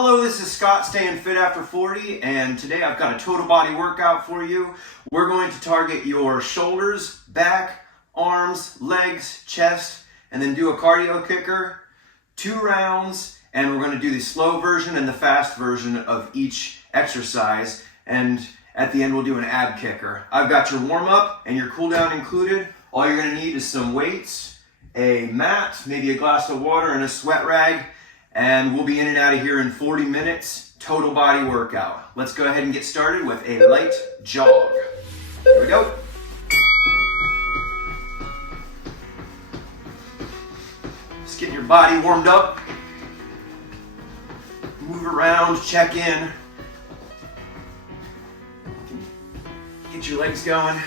Hello, this is Scott, staying fit after 40, and today I've got a total body workout for you. We're going to target your shoulders, back, arms, legs, chest, and then do a cardio kicker, 2 rounds, and we're going to do the slow version and the fast version of each exercise, and at the end we'll do an ab kicker. I've got your warm-up and your cool-down included. All you're going to need is some weights, a mat, maybe a glass of water, and a sweat rag. And we'll be in and out of here in 40 minutes, total body workout. Let's go ahead and get started with a light jog. Here we go. Just getting your body warmed up. Move around, check in. Get your legs going.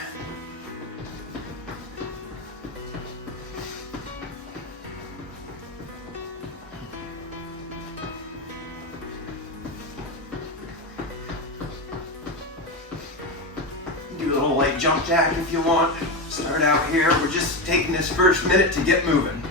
Do a little light jump jack if you want. Start out here. We're just taking this first minute to get moving.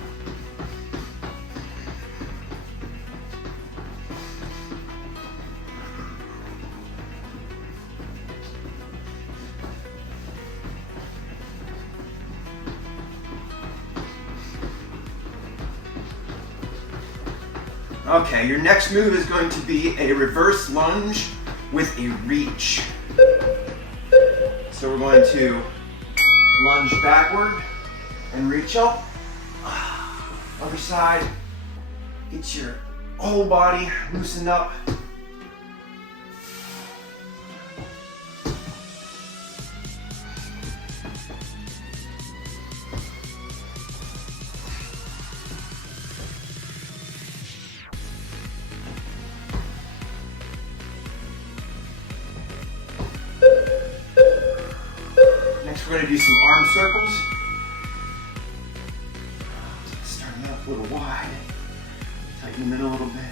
Okay, your next move is going to be a reverse lunge with a reach. So we're going to lunge backward and reach up. Other side, get your whole body loosened up. Next, we're going to do some arm circles. Starting up a little wide, tighten them in a little bit.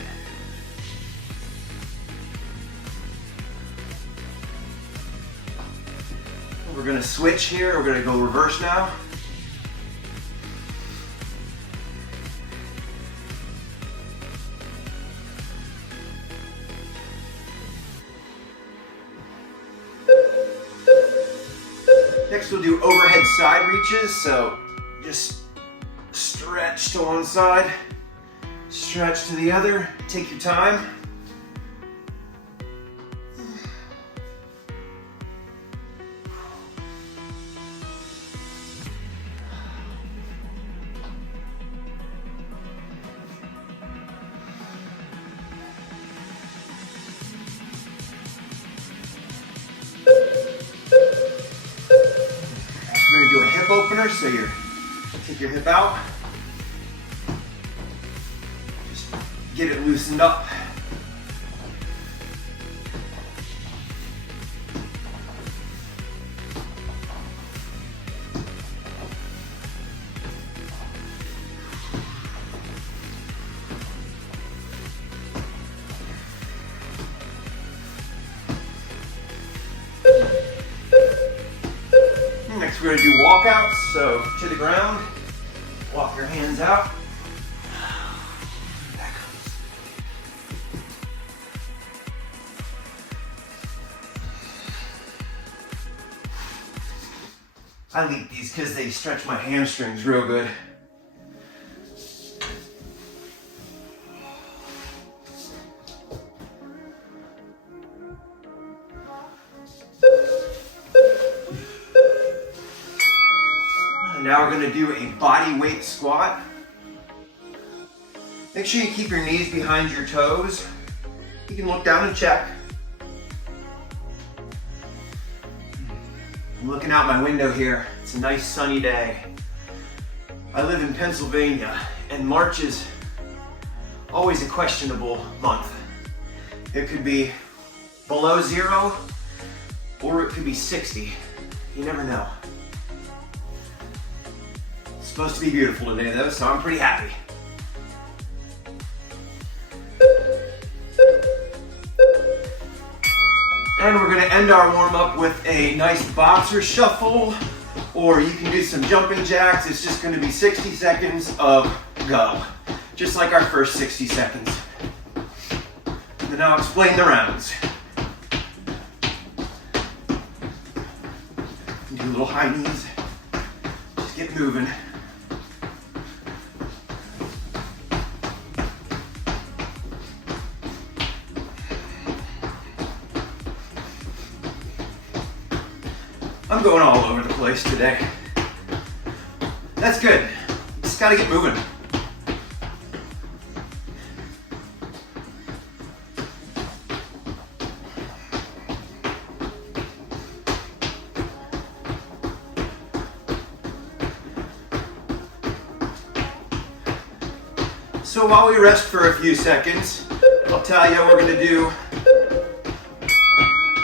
We're going to switch here. We're going to go reverse now. Next we'll do overhead side reaches, so just stretch to one side, stretch to the other, take your time. Do a hip opener, so you take your hip out, just get it loosened up. Next we're going to do walkouts, so to the ground, walk your hands out. Back up. I like these because they stretch my hamstrings real good. Now we're going to do a body weight squat. Make sure you keep your knees behind your toes. You can look down and check. I'm looking out my window here. It's a nice sunny day. I live in Pennsylvania, and March is always a questionable month. It could be below 0, or it could be 60. You never know. Supposed to be beautiful today though, so I'm pretty happy. And we're going to end our warm-up with a nice boxer shuffle, or you can do some jumping jacks. It's just going to be 60 seconds of go, just like our first 60 seconds. And then I'll explain the rounds. Do little high knees. Just get moving. I'm going all over the place today. That's good. Just gotta get moving. So while we rest for a few seconds, I'll tell you we're gonna do.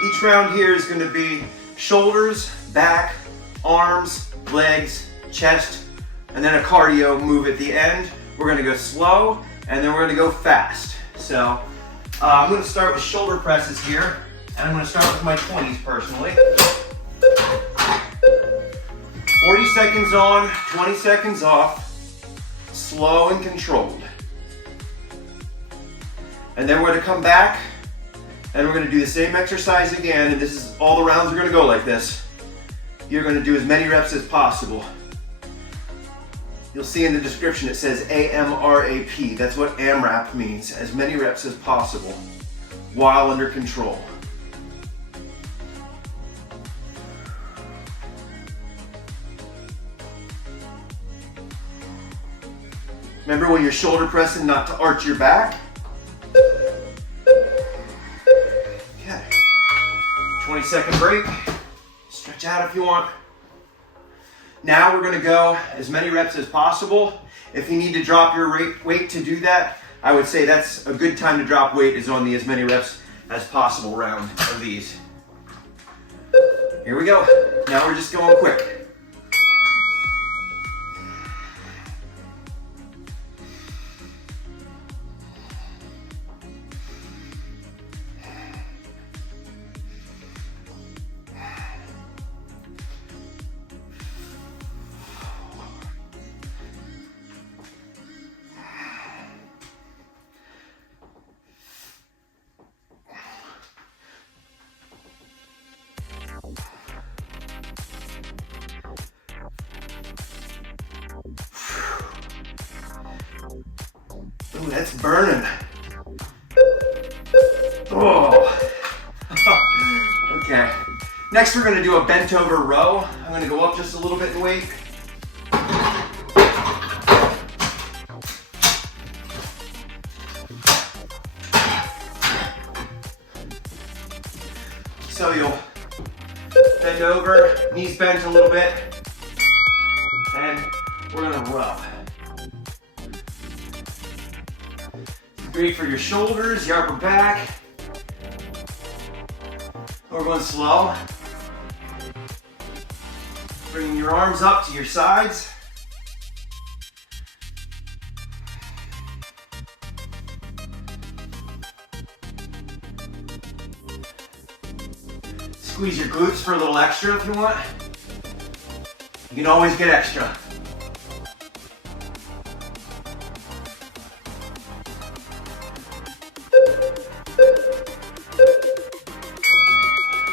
Each round here is gonna be shoulders, back, arms, legs, chest, and then a cardio move at the end. We're gonna go slow, and then we're gonna go fast. So I'm gonna start with shoulder presses here, and I'm gonna start with my 20s personally. 40 seconds on, 20 seconds off, slow and controlled. And then we're gonna come back, and we're gonna do the same exercise again, and this is all the rounds are gonna go like this. You're gonna do as many reps as possible. You'll see in the description it says AMRAP. That's what AMRAP means, as many reps as possible, while under control. Remember when you're shoulder pressing not to arch your back. Okay. 20-second break. Stretch out if you want. Now we're gonna go as many reps as possible. If you need to drop your weight to do that, I would say that's a good time to drop weight is on the as many reps as possible round of these. Here we go. Now we're just going quick. Ooh, that's burning. Oh. Okay. Next we're gonna do a bent over row. I'm gonna go up just a little bit in weight. So you'll bend over, knees bent a little bit, and we're gonna row. Great for your shoulders, your upper back. We're going slow. Bringing your arms up to your sides. Squeeze your glutes for a little extra if you want. You can always get extra.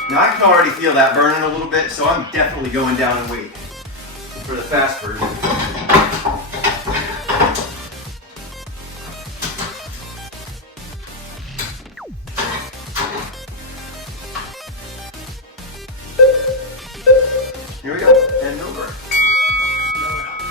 Now I can already feel that burning a little bit, so I'm definitely going down in weight for the fast version. Here we go, bend over. Lower it up.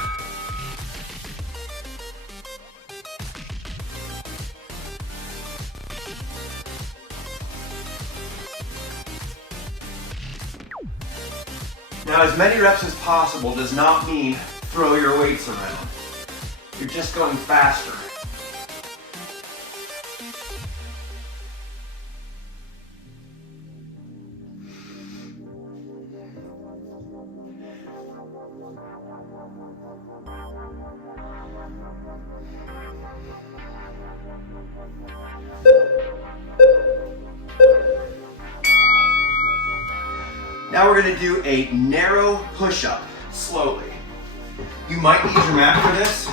Now, as many reps as possible does not mean throw your weights around. You're just going faster. Now we're going to do a narrow push-up, slowly. You might need your mat for this.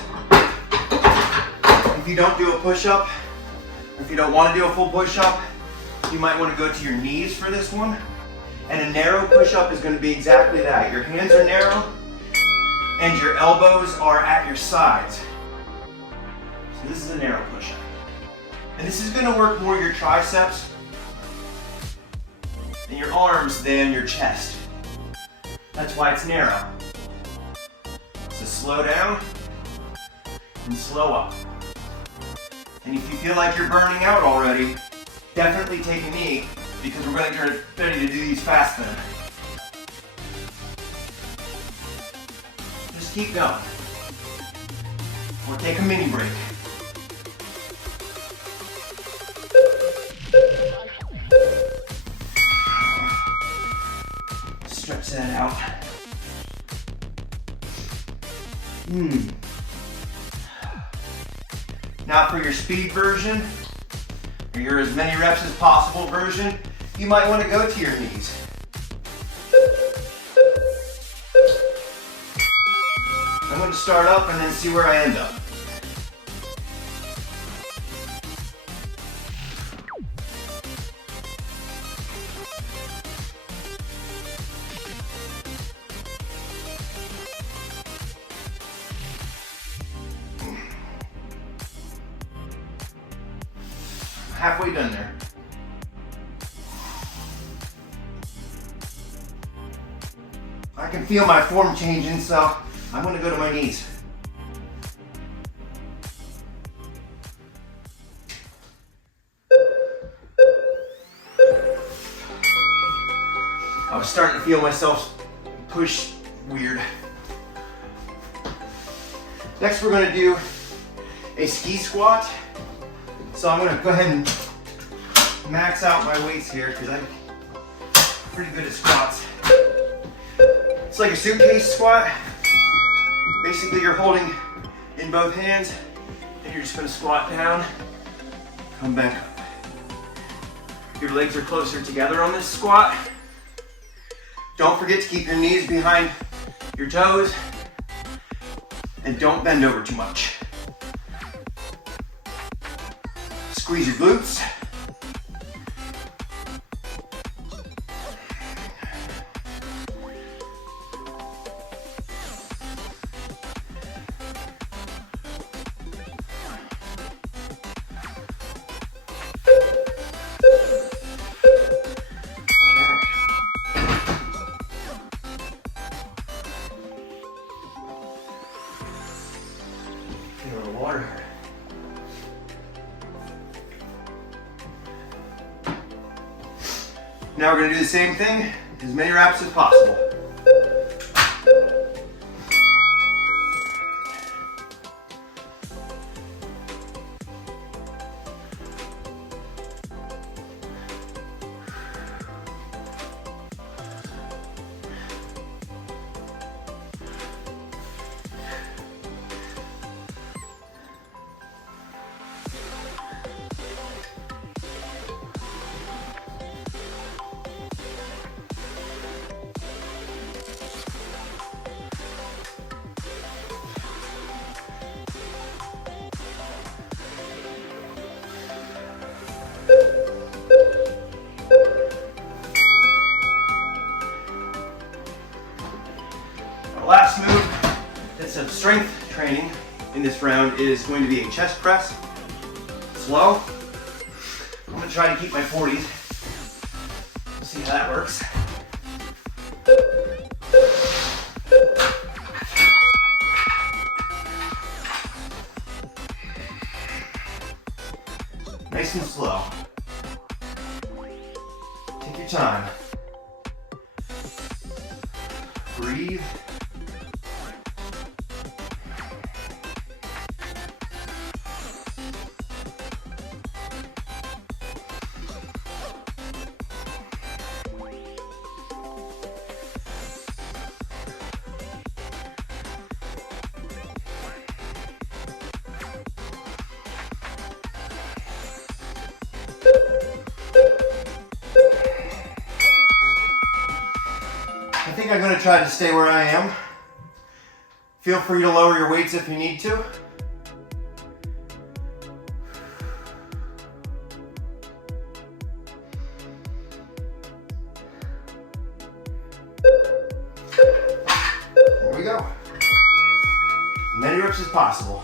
If you don't do a push-up, or if If you don't want to do a full push-up, you might want to go to your knees for this one. And a narrow push-up is going to be exactly that. Your hands are narrow and your elbows are at your sides. So this is a narrow push-up. And this is going to work more your triceps and your arms than your chest. That's why it's narrow. So slow down and slow up. And if you feel like you're burning out already, definitely take a knee because we're going to get ready to do these fast then. Just keep going. Or take a mini break. Stretch that out. Now for your speed version, or your as many reps as possible version, you might want to go to your knees. I'm going to start up and then see where I end up. Halfway done there. I can feel my form changing, so I'm going to go to my knees. I was starting to feel myself push weird. Next we're going to do a ski squat. So I'm going to go ahead and max out my weights here because I'm pretty good at squats. It's like a suitcase squat. Basically you're holding in both hands and you're just going to squat down, come back up. Your legs are closer together on this squat. Don't forget to keep your knees behind your toes and don't bend over too much. Squeeze your glutes. Get a little water here. Now we're going to do the same thing, as many reps as possible. Last move that's of strength training in this round is going to be a chest press. Slow. I'm going to try to keep my 40s. We'll see how that works. Nice and slow. Take your time. Breathe. I think I'm going to try to stay where I am. Feel free to lower your weights if you need to. There we go. As many reps as possible.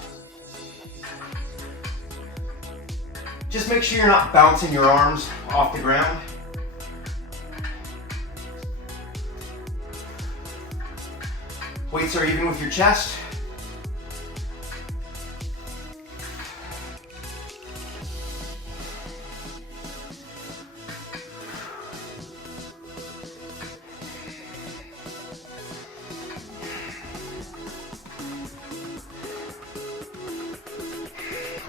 Just make sure you're not bouncing your arms off the ground. Weights are even with your chest.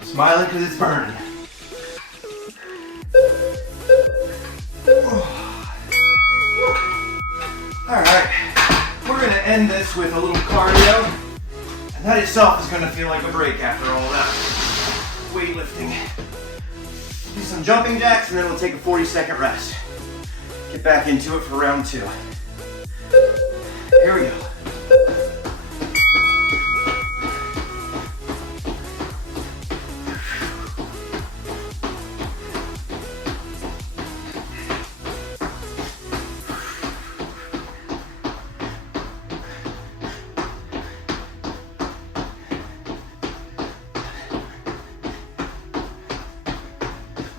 I'm smiling because it's burning. End this with a little cardio, and that itself is going to feel like a break after all that weightlifting. Do some jumping jacks, and then we'll take a 40-second rest. Get back into it for round 2. Here we go.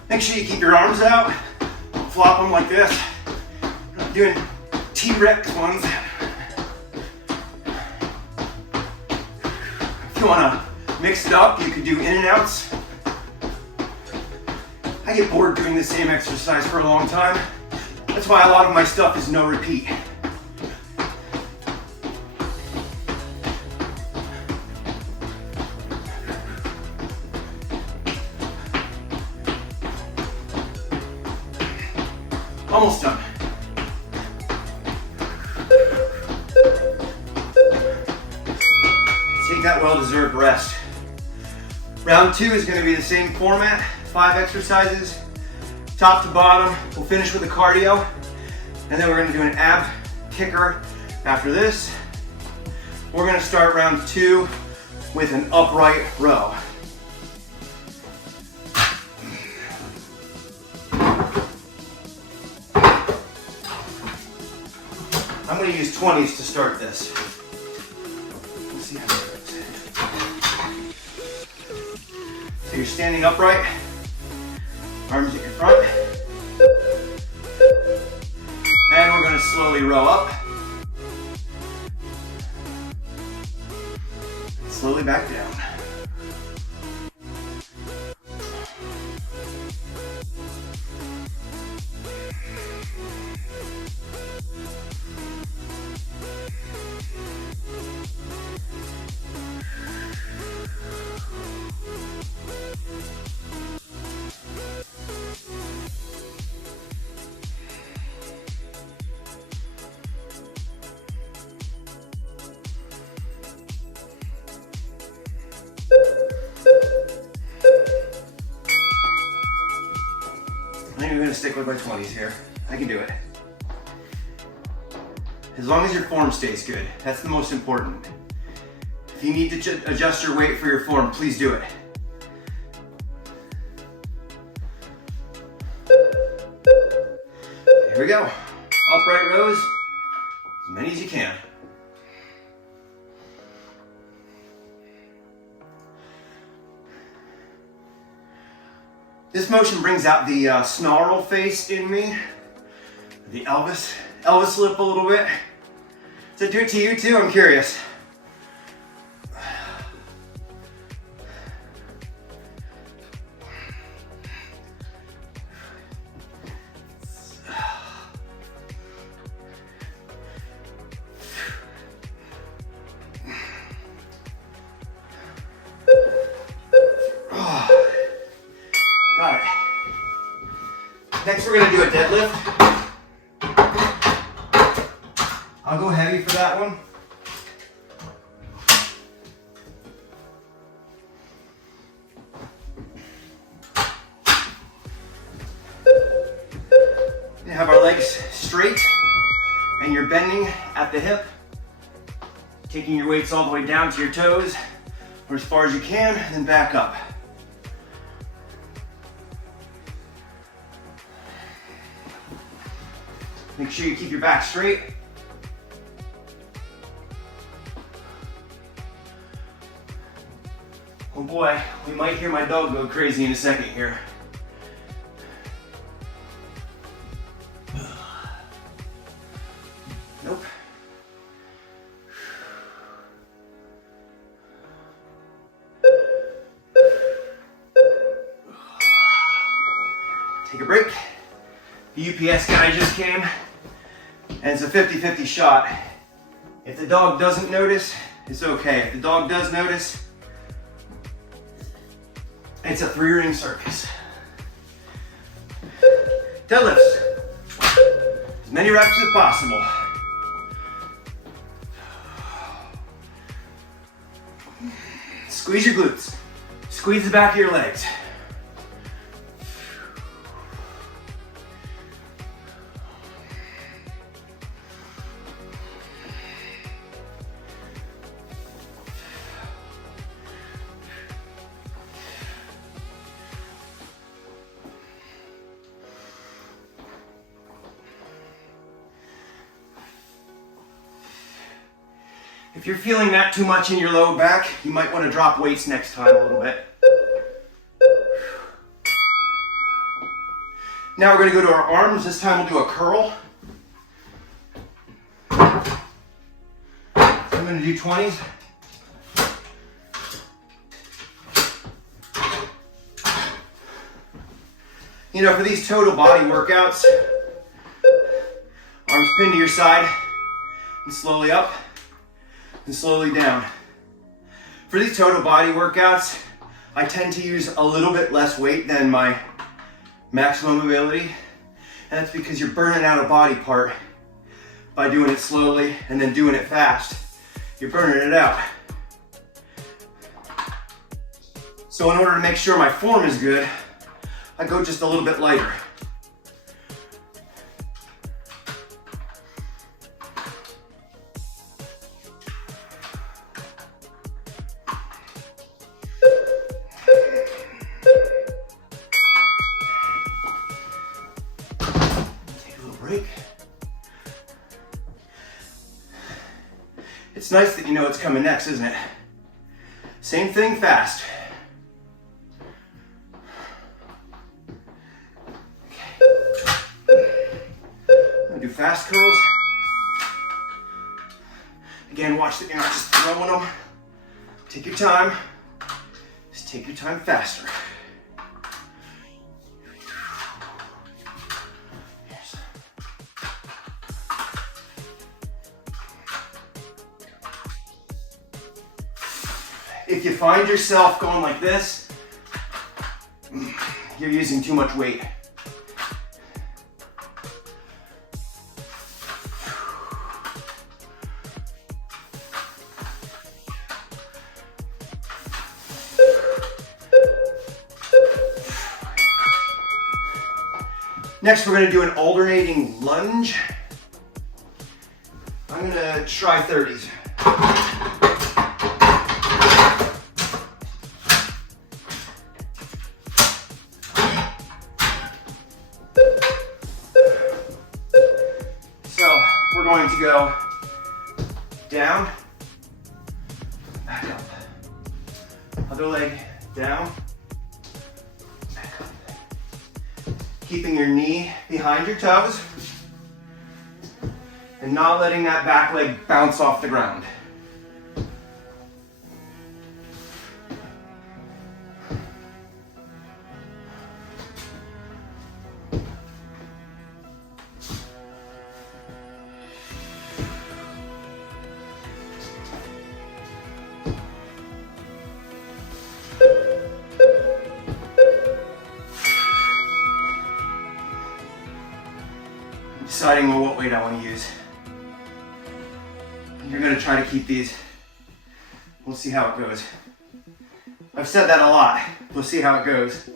Make sure you keep your arms out, flop them like this. I'm not doing T-Rex ones. If you want to mix it up, you could do in and outs. I get bored doing the same exercise for a long time. That's why a lot of my stuff is no repeat. Almost done. Take that well-deserved rest. Round 2 is going to be the same format, 5 exercises, top to bottom. We'll finish with a cardio, and then we're going to do an ab kicker after this. We're going to start round 2 with an upright row. I'm going to use 20s to start this. Let's see how that goes. So you're standing upright, arms at your front, and we're going to slowly row up, and slowly back down. I think I'm going to stick with my 20s here. I can do it. As long as your form stays good, that's the most important. If you need to adjust your weight for your form, please do it. Here we go. Upright rows, as many as you can. This motion brings out the snarl face in me, the Elvis lip a little bit. Does it do it to you too? I'm curious. Got it. Next we're going to do a deadlift. I'll go heavy for that one. We have our legs straight and you're bending at the hip, taking your weights all the way down to your toes or as far as you can, and then back up. Make sure you keep your back straight. Boy, we might hear my dog go crazy in a second here. Nope. Take a break. The UPS guy just came, and it's a 50-50 shot. If the dog doesn't notice, it's okay. If the dog does notice, it's a 3-ring circus. Deadlifts. As many reps as possible. Squeeze your glutes. Squeeze the back of your legs. If you're feeling that too much in your lower back, you might want to drop weights next time a little bit. Now we're going to go to our arms. This time we'll do a curl. I'm going to do 20s. You know, for these total body workouts, arms pinned to your side and slowly up and slowly down. For these total body workouts, I tend to use a little bit less weight than my maximum ability, and that's because you're burning out a body part by doing it slowly and then doing it fast. You're burning it out. So in order to make sure my form is good, I go just a little bit lighter. It's nice that you know what's coming next, isn't it? Same thing, fast. Okay. I'm gonna do fast curls. Again, watch that you're not just throwing them. Take your time. Just take your time faster. If you find yourself going like this, you're using too much weight. Next, we're going to do an alternating lunge. I'm going to try 30s. Going to go down, back up. Other leg down, back up. Keeping your knee behind your toes and not letting that back leg bounce off the ground. Deciding on what weight I want to use. You're going to try to keep these. We'll see how it goes. I've said that a lot. We'll see how it goes.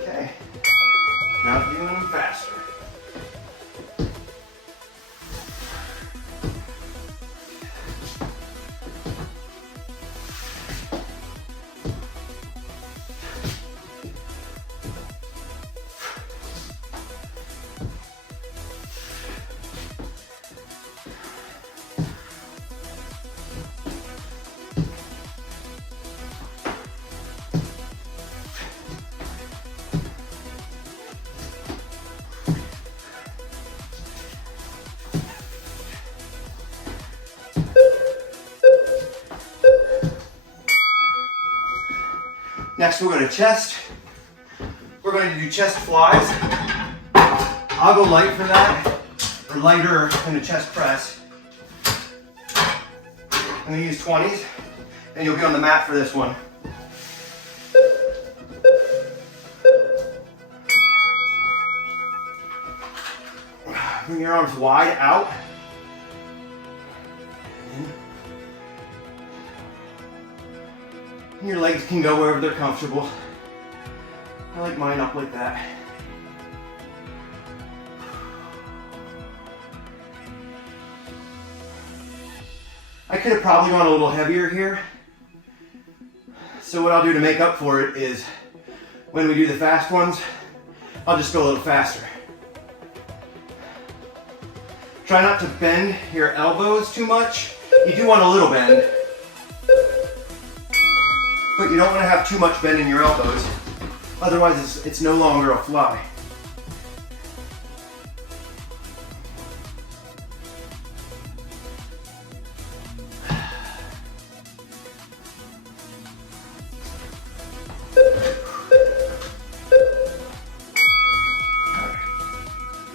Okay. Now doing them faster. Next we'll go to chest. We're going to do chest flies. I'll go light for that, or lighter than a chest press. I'm going to use 20s, and you'll be on the mat for this one. Bring your arms wide out. And your legs can go wherever they're comfortable. I like mine up like that. I could have probably gone a little heavier here. So what I'll do to make up for it is when we do the fast ones, I'll just go a little faster. Try not to bend your elbows too much. You do want a little bend, but you don't want to have too much bend in your elbows. Otherwise, it's no longer a fly.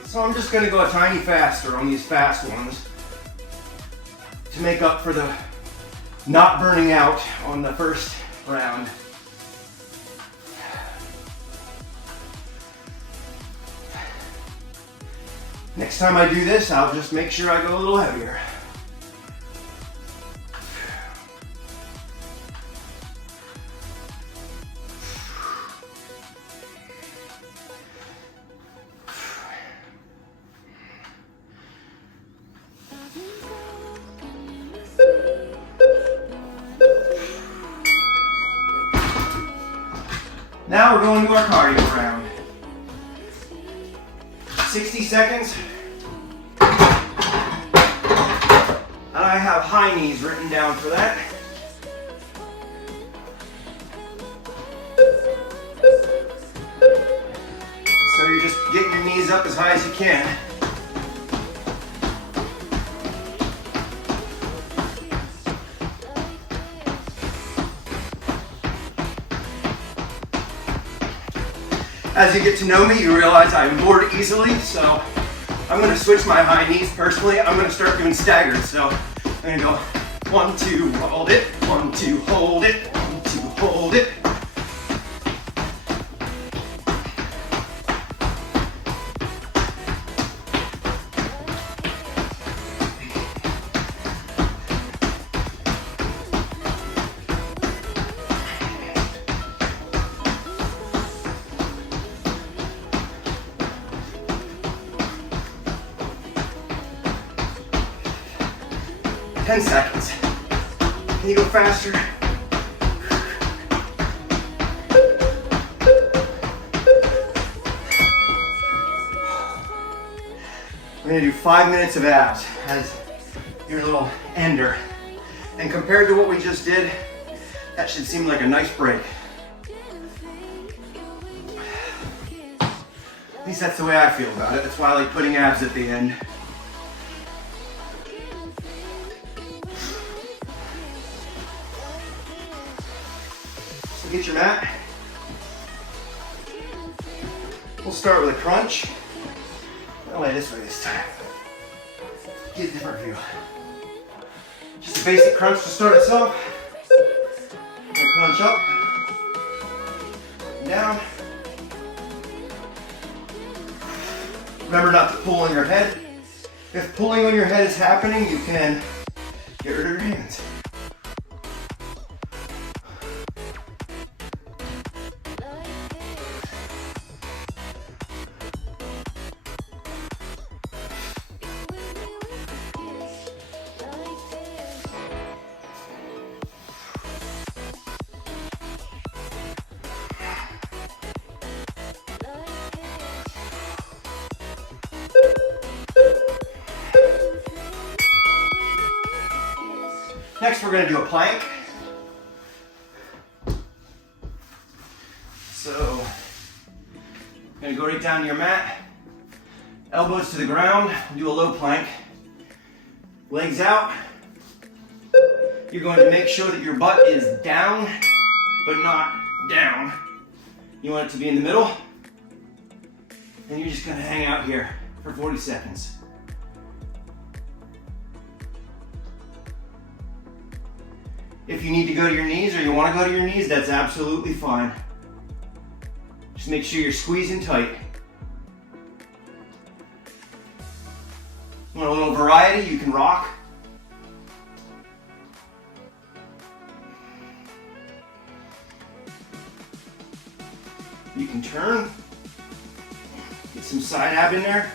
So I'm just going to go a tiny faster on these fast ones to make up for the not burning out on the first round. Next time I do this, I'll just make sure I go a little heavier. Now we're going to our cardio round. 60 seconds. And I have high knees written down for that. So you're just getting your knees up as high as you can. As you get to know me, you realize I'm bored easily, so I'm going to switch my high knees. Personally, I'm going to start doing staggered. So I'm going to go 1, 2, hold it, 1, 2, hold it, 1, 2, hold it. Ten seconds. Can you go faster? We're gonna do 5 minutes of abs as your little ender. And compared to what we just did, that should seem like a nice break. At least that's the way I feel about it. That's why I like putting abs at the end. Get your mat. We'll start with a crunch. I'll lay this way this time. Get a different view. Just a basic crunch to start us off. And crunch up, and down. Remember not to pull on your head. If pulling on your head is happening, you can get rid of your hands. Next, we're going to do a plank. So, I'm going to go right down to your mat, elbows to the ground, do a low plank, legs out. You're going to make sure that your butt is down, but not down. You want it to be in the middle, and you're just gonna hang out here for 40 seconds. If you need to go to your knees or you want to go to your knees, that's absolutely fine. Just make sure you're squeezing tight. Want a little variety? You can rock. You can turn. Get some side ab in there.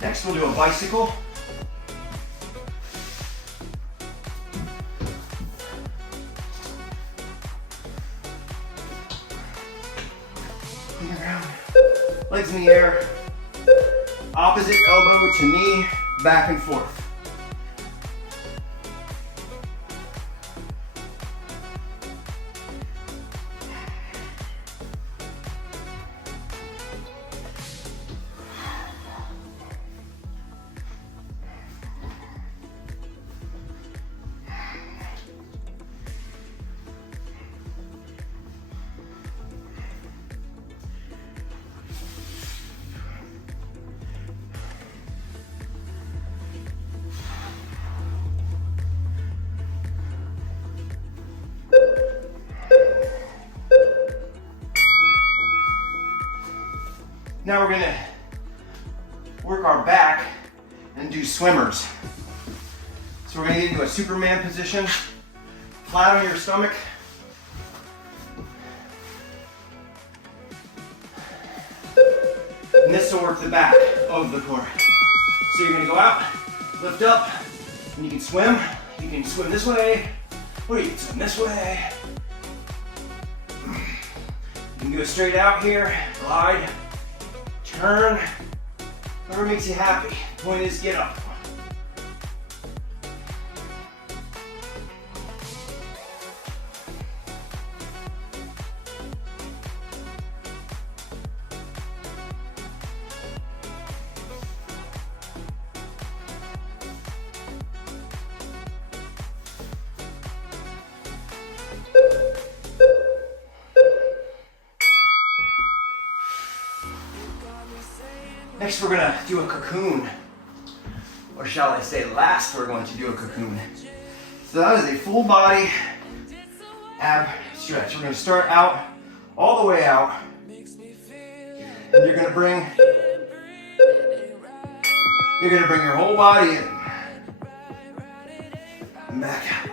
Next, we'll do a bicycle. Legs in the air. Opposite elbow to knee, back and forth. Now we're gonna work our back and do swimmers. So we're gonna get into a Superman position, flat on your stomach. And this will work the back of the core. So you're gonna go out, lift up, and you can swim. You can swim this way, or you can swim this way. You can go straight out here, glide. Turn, whatever makes you happy. The point is, get up. Next, we're gonna do a cocoon, or shall I say last we're going to do a cocoon. So that is a full body ab stretch. We're gonna start out, all the way out, and you're gonna bring your whole body in, and back out.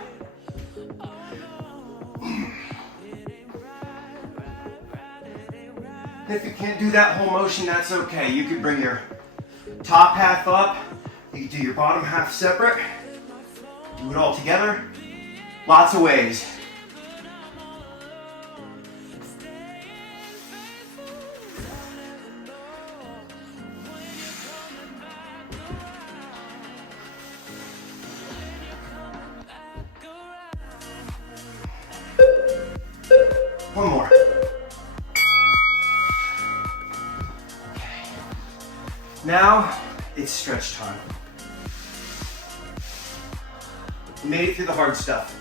If you can't do that whole motion, that's okay. You could bring your top half up. You could do your bottom half separate. Do it all together. Lots of ways. One more. Now, it's stretch time. We made it through the hard stuff.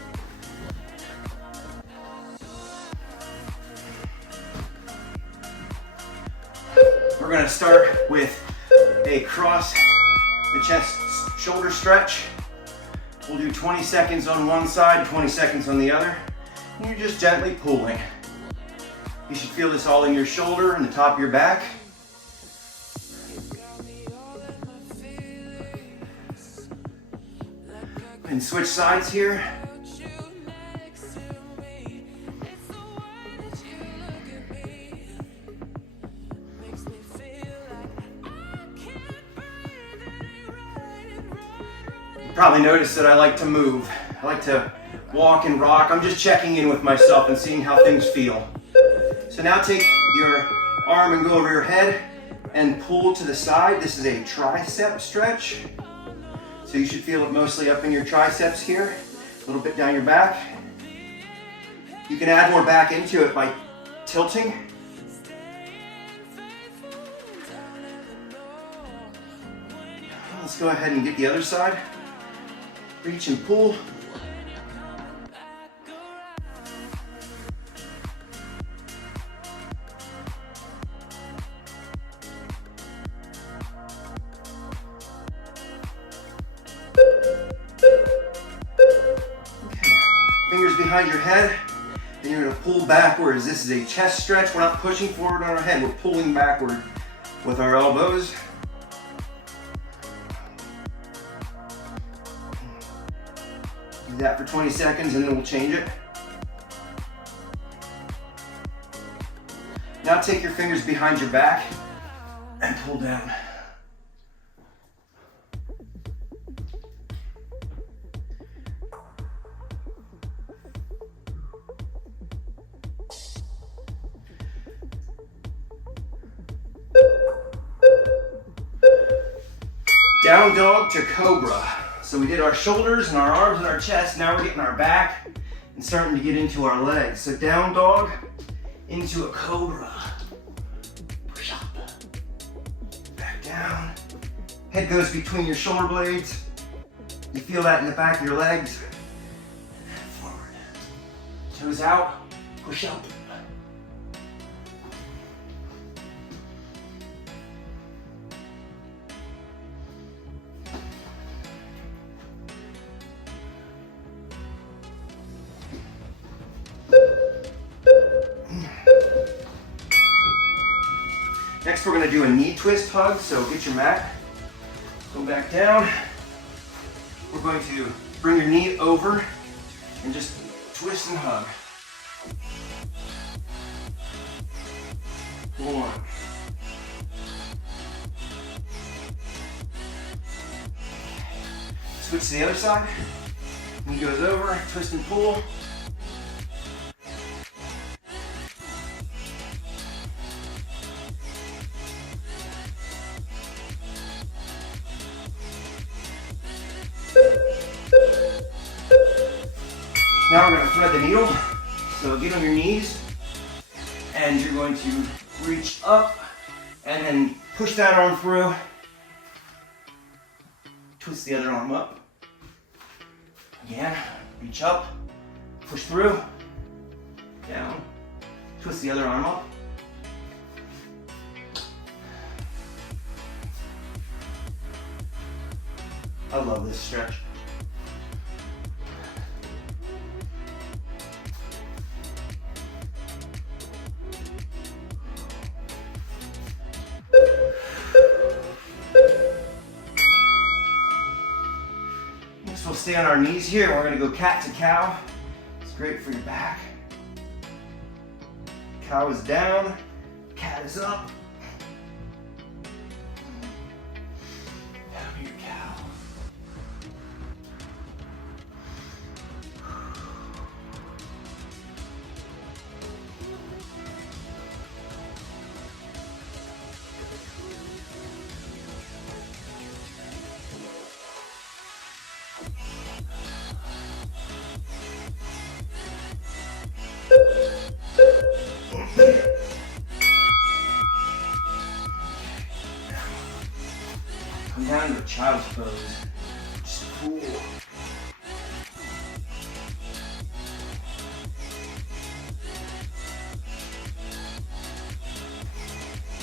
We're gonna start with a cross the chest shoulder stretch. We'll do 20 seconds on one side, 20 seconds on the other. And you're just gently pulling. You should feel this all in your shoulder and the top of your back. And switch sides here. You probably noticed that I like to move. I like to walk and rock. I'm just checking in with myself and seeing how things feel. So now take your arm and go over your head and pull to the side. This is a tricep stretch. So you should feel it mostly up in your triceps here, a little bit down your back. You can add more back into it by tilting. Let's go ahead and get the other side. Reach and pull. Fingers behind your head, and you're going to pull backwards. This is a chest stretch. We're not pushing forward on our head, we're pulling backward with our elbows. Do that for 20 seconds and then we'll change it. Now take your fingers behind your back and pull down. Down dog to cobra. So we did our shoulders and our arms and our chest. Now we're getting our back and starting to get into our legs. So down dog into a cobra. Push up. Back down. Head goes between your shoulder blades. You feel that in the back of your legs. Forward. Toes out. Push up. Next we're going to do a knee twist hug, so get your mat, go back down. We're going to bring your knee over and just twist and hug. 1. Switch to the other side. Knee goes over, twist and pull. Now we're going to thread the needle, so get on your knees, and you're going to reach up, and then push that arm through, twist the other arm up, again, reach up, push through, down, twist the other arm up, I love this stretch. Next we'll stay on our knees here. We're going to go cat to cow. It's great for your back. Cow is down, cat is up. Down your cow. Come down to a child's pose. Just cool.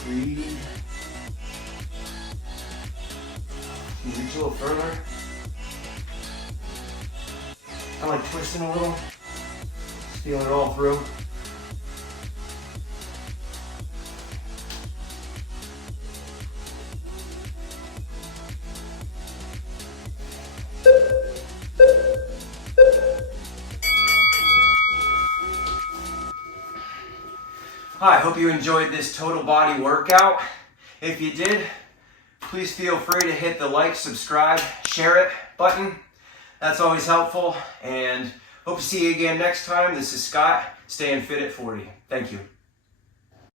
Breathe. Can you reach a little further? I like twisting a little. Just feeling it all through. Hi, I hope you enjoyed this total body workout. If you did, please feel free to hit the like, subscribe, share it button. That's always helpful, and hope to see you again next time. This is Scott, staying fit at 40. Thank you.